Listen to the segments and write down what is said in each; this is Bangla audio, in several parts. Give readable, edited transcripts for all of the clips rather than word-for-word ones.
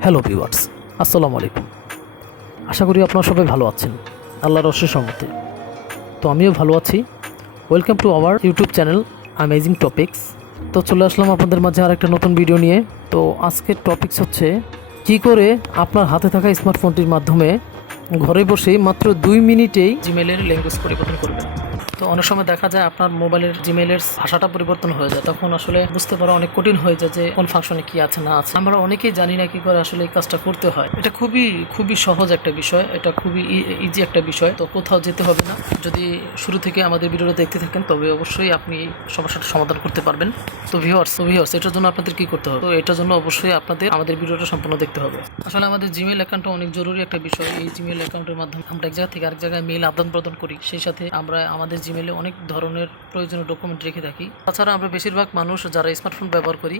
হ্যালো ভিউয়ার্স, আসসালামু আলাইকুম। আশা করি আপনারা সবাই ভালো আছেন, আল্লাহর অশেষ রহমতে। তো আমিও ভালো আছি। Welcome to our YouTube channel amazing topics. তো চলে আসলাম আপনাদের মাঝে আর একটা নতুন ভিডিও নিয়ে। তো আজকের টপিকস হচ্ছে কী করে আপনার হাতে থাকা স্মার্টফোনটির মাধ্যমে ঘরে বসেই মাত্র 2 মিনিটেই জিমেলের ল্যাঙ্গুয়েজ পরিবর্তন করবেন। তো অনেক সময় দেখা যায় আপনার মোবাইলের জিমেলের ভাষাটা পরিবর্তন হয়ে যায়, তখন আসলে বুঝতে পারা অনেক কঠিন হয়ে যায় যে কোন ফাংশনে কি আছে না আছে। আমরা অনেকেই জানি না কি করে আসলে এই কাজটা করতে হয়। এটা খুবই সহজ একটা বিষয়, এটা খুবই ইজি একটা বিষয়। তো কোথাও যেতে হবে না। যদি শুরু থেকে আমাদের ভিডিওটা দেখতে থাকেন তবে অবশ্যই আপনি সমস্যাটা সমাধান করতে পারবেন। তো ভিউয়ার্স এটার জন্য আপনাদের কি করতে হবে? তো এটার জন্য অবশ্যই আপনাদের আমাদের ভিডিওটা সম্পূর্ণ দেখতে হবে। আসলে আমাদের জিমেল অ্যাকাউন্টটা অনেক জরুরি একটা বিষয়। এই জিমেল অ্যাকাউন্টের মাধ্যমে আমরা এক জায়গা থেকে আরেক জায়গায় মেইল আদান প্রদান করি, সেই সাথে আমরা আমাদের জিমেলে অনেক ধরনের প্রয়োজনীয় ডকুমেন্ট রেখে থাকি। তাছাড়া আমরা বেশিরভাগ মানুষ যারা স্মার্টফোন ব্যবহার করি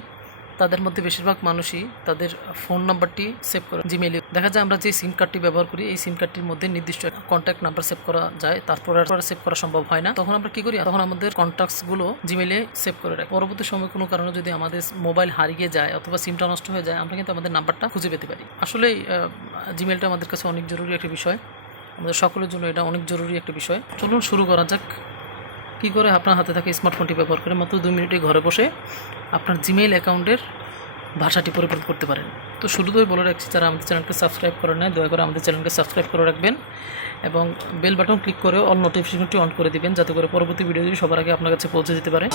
তাদের মধ্যে বেশিরভাগ মানুষই তাদের ফোন নাম্বারটি সেভ করে জিমেলে। দেখা যায় আমরা যে সিম কার্ডটি ব্যবহার করি এই সিম কার্ডটির মধ্যে নির্দিষ্ট কন্ট্যাক্ট নাম্বার সেভ করা যায়, তারপর সেভ করা সম্ভব হয় না। তখন আমরা কি করি? তখন আমাদের কন্ট্যাক্টসগুলো জিমেলে সেভ করে রাখি। পরবর্তী সময় কোনো কারণে যদি আমাদের মোবাইল হারিয়ে যায় অথবা সিমটা নষ্ট হয়ে যায়, আমরা কিন্তু আমাদের নাম্বারটা খুঁজে পেতে পারি। আসলে জিমেলটা আমাদের কাছে অনেক জরুরি একটা বিষয়, আমাদের সকলের জন্য এটা অনেক জরুরি একটা বিষয়। চলুন শুরু করা যাক। কী করে আপনার হাতে থাকা স্মার্টফোনটি ব্যবহার করে মাত্র 2 মিনিটে ঘরে বসে আপনার জিমেইল অ্যাকাউন্টের ভাষাটি পরিবর্তন করতে পারেন। তো শুরুতেই বলে রাখছি, যারা আমাদের চ্যানেলকে সাবস্ক্রাইব করে নেয় দয়া করে আমাদের চ্যানেলকে সাবস্ক্রাইব করে রাখবেন এবং বেল বাটন ক্লিক করে অল নোটিফিকেশনটি অন করে দিবেন, যাতে করে পরবর্তী ভিডিওটি সবার আগে আপনার কাছে পৌঁছে যেতে পারে।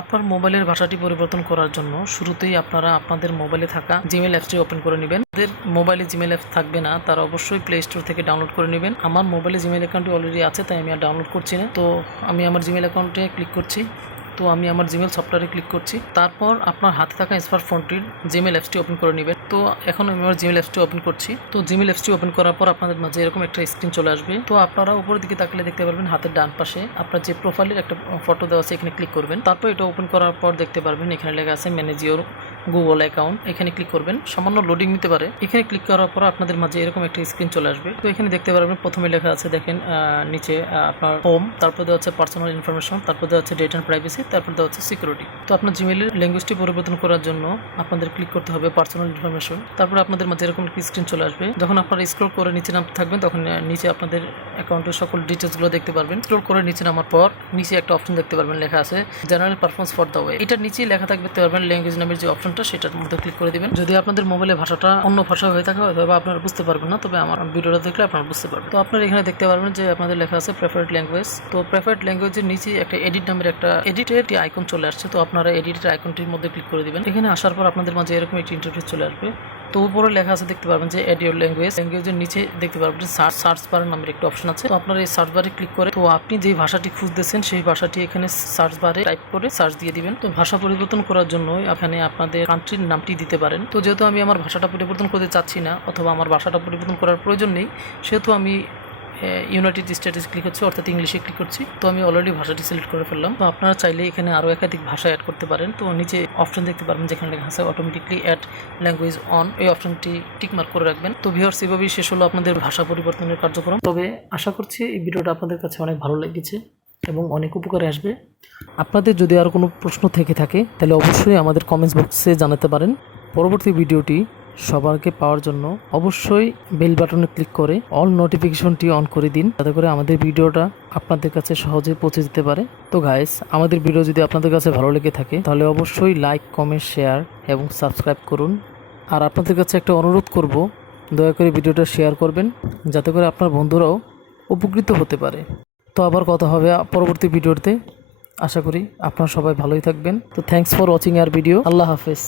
আপনার মোবাইলের ভাষাটি পরিবর্তন করার জন্য শুরুতেই আপনারা আপনাদের মোবাইলে থাকা জিমেল অ্যাপসটি ওপেন করে নেবেন। যাদের মোবাইলে জিমেল অ্যাপস থাকবে না তারা অবশ্যই প্লে স্টোর থেকে ডাউনলোড করে নেবেন। আমার মোবাইলে জিমেল অ্যাকাউন্টটি অলরেডি আছে, তাই আমি আর ডাউনলোড করছি না। তো আমি আমার জিমেল অ্যাকাউন্টে ক্লিক করছি। তো আমি আমার জিমেল সফটওয়্যারে ক্লিক করছি। তারপর আপনার হাতে থাকা স্মার্টফোনটির জিমেল অ্যাপসটি ওপেন করে নেবেন। তো এখন আমি আমার জিমেল অ্যাপসটি ওপেন করছি। তো জিমেল অ্যাপসটি ওপেন করার পর আপনাদের মাঝে এরকম একটা স্ক্রিন চলে আসবে। তো আপনারা উপরের দিকে তাকালে দেখতে পারবেন হাতের ডান পাশে আপনার যে প্রোফাইলের একটা ফটো দেওয়া আছে, এখানে ক্লিক করবেন। তারপর এটা ওপেন করার পর দেখতে পারবেন এখানে লেখা আছে ম্যানেজ ইওর গুগল অ্যাকাউন্ট। এখানে ক্লিক করবেন, সামান্য লোডিং নিতে পারে। এখানে ক্লিক করার পর আপনাদের মাঝে এরকম একটা স্ক্রিন চলে আসবে। তো এখানে দেখতে পারবেন প্রথমে লেখা আছে, দেখেন নিচে আপনার হোম, তারপর দেওয়া হচ্ছে পার্সোনাল ইনফরমেশন, তারপর দেওয়া হচ্ছে ডেটা অ্যান্ড প্রাইভেসি, তারপর দেওয়া হচ্ছে সিকিউরিটি। তো আপনার জিমেলের ল্যাঙ্গুয়েজটি পরিবর্তন করার জন্য আপনাদের ক্লিক করতে হবে পার্সোনাল ইনফরমেশন। তারপর আপনাদের মাঝে এরকম একটি স্ক্রিন চলে আসবে। যখন আপনারা স্ক্রল করে নিচে নামতে থাকবেন তখন নিচে আপনাদের অ্যাকাউন্টের সকল ডিটেলসগুলো দেখতে পারবেন। স্ক্রল করে নিচে নামার পর নিচে একটা অপশন দেখতে পারবেন লেখা আছে general performance for the web. এটার নিচেই লেখা থাকবে দেখতে পারবেন ল্যাঙ্গুয়েজ নামের যে অপশনটা, সেটার মধ্যে ক্লিক করে দিবেন। যদি আপনাদের মোবাইলে ভাষাটা অন্য ভাষা হয়ে থাকে তবে আপনারা বুঝতে পারবেন না, তবে আমার ভিডিওটা দেখলে আপনারা বুঝতে পারবেন। তো আপনারা এখানে দেখতে পারবেন যে আপনাদের লেখা আছে প্রেফারেড ল্যাঙ্গুয়েজ। তো প্রেফারেড ল্যাঙ্গুয়েজের নিচে একটা এডিট নামের একটা এডিটের আইকন চলে আসছে। তো আপনারা এডিটের আইকনটির মধ্যে ক্লিক করে দিবেন। এখানে আসার পর আপনাদের মাঝে এরকম একটি ইন্টারফেস চলে আসবে। তো উপরে লেখা আছে দেখতে পারবেন যে এড ইওর ল্যাঙ্গুয়েজের নিচে দেখতে পারবেন সার্চ বার নামের একটা অপশন আছে। তো আপনারা এই সার্চ বারে ক্লিক করে তো আপনি যে ভাষাটি খুঁজতেছেন সেই ভাষাটি এখানে সার্চ বারে টাইপ করে সার্চ দিয়ে দিবেন। তো ভাষা পরিবর্তন করার জন্য এখানে আপনাদের কান্ট্রির নামটি দিতে পারেন। তো যেহেতু আমি আমার ভাষাটা পরিবর্তন করতে চাচ্ছি না অথবা আমার ভাষাটা পরিবর্তন করার প্রয়োজন নেই, সেহেতু আমি ইউনাইটেড স্টেটস ক্লিক হচ্ছে, অর্থাৎ ইংলিশে ক্লিক করছি। তো আমি অলরেডি ভাষাটি সিলেক্ট করে ফেললাম। তো আপনারা চাইলে এখানে আরও একাধিক ভাষা অ্যাড করতে পারেন। তো নিচে অপশন দেখতে পারবেন যেখানে লেখা আছে অটোমেটিকলি অ্যাড ল্যাঙ্গুয়েজ অন, এই অপশনটি টিকমার্ক করে রাখবেন। তো ভিউয়ার্স, এভাবেই শেষ হলো আপনাদের ভাষা পরিবর্তনের কার্যক্রম। তবে আশা করছি এই ভিডিওটা আপনাদের কাছে অনেক ভালো লেগেছে এবং অনেক উপকারে আসবে। আপনাদের যদি আর কোনো প্রশ্ন থেকে থাকে তাহলে অবশ্যই আমাদের কমেন্টস বক্সে জানাতে পারেন। পরবর্তী ভিডিওটি সবারকে পাওয়ার জন্য অবশ্যই বেল বাটনে ক্লিক করে অল নোটিফিকেশনটি অন করে দিন, যাতে করে আমাদের ভিডিওটা আপনাদের কাছে সহজে পৌঁছে যেতে পারে। তো গাইস, আমাদের ভিডিও যদি আপনাদের কাছে ভালো লেগে থাকে তাহলে অবশ্যই লাইক, কমেন্ট, শেয়ার এবং সাবস্ক্রাইব করুন। আর আপনাদের কাছে একটা অনুরোধ করব, দয়া করে ভিডিওটা শেয়ার করবেন, যাতে করে আপনার বন্ধুরাও উপকৃত হতে পারে। তো আবার কথা হবে পরবর্তী ভিডিওতে। আশা করি আপনারা সবাই ভালোই থাকবেন। তো thanks for watching our video. Allah হাফেজ।